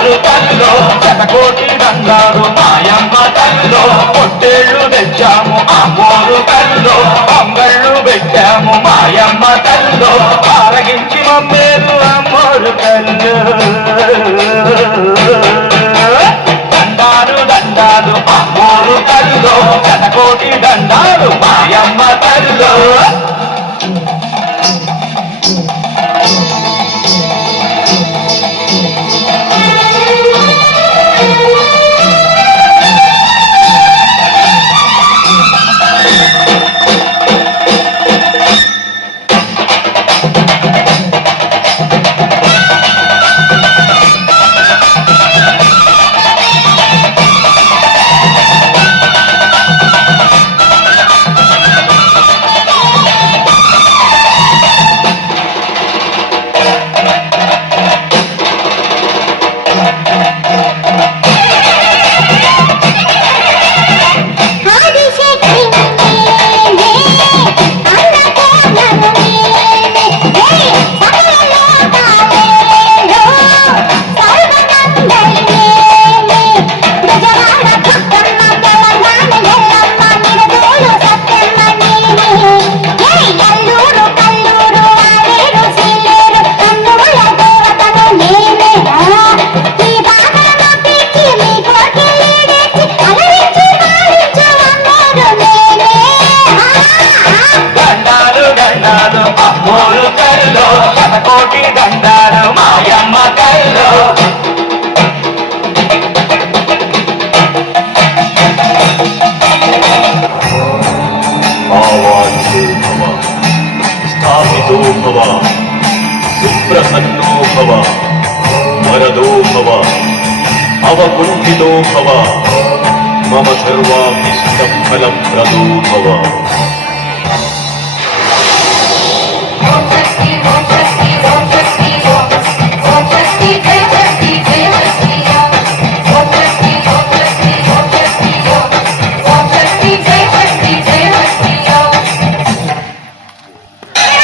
అమ్మోరు తల్లిలో శతకోటి దండాలు మాయమ్మ తల్లిలో పొట్టేళ్ళు తెచ్చాము అమ్మోరు తల్లిలో పొంగళ్ళు పెట్టాము మాయమ్మ తల్లిలో ఆరగించి మమ్మేలు అమ్మోరు తల్లు దండాలు దండాలు అమ్మోరు తల్లిలో శతకోటి దండాలు మాయమ్మ తల్లిలో కోటి దండాలు మాయమ్మ కల్లో ఆవాసో భవ స్థాపితో భవ సుప్రసన్నో భవ వరదో భవ అవకుంఠితో భవ మమ సర్వాభీష్టఫలప్రదో భవ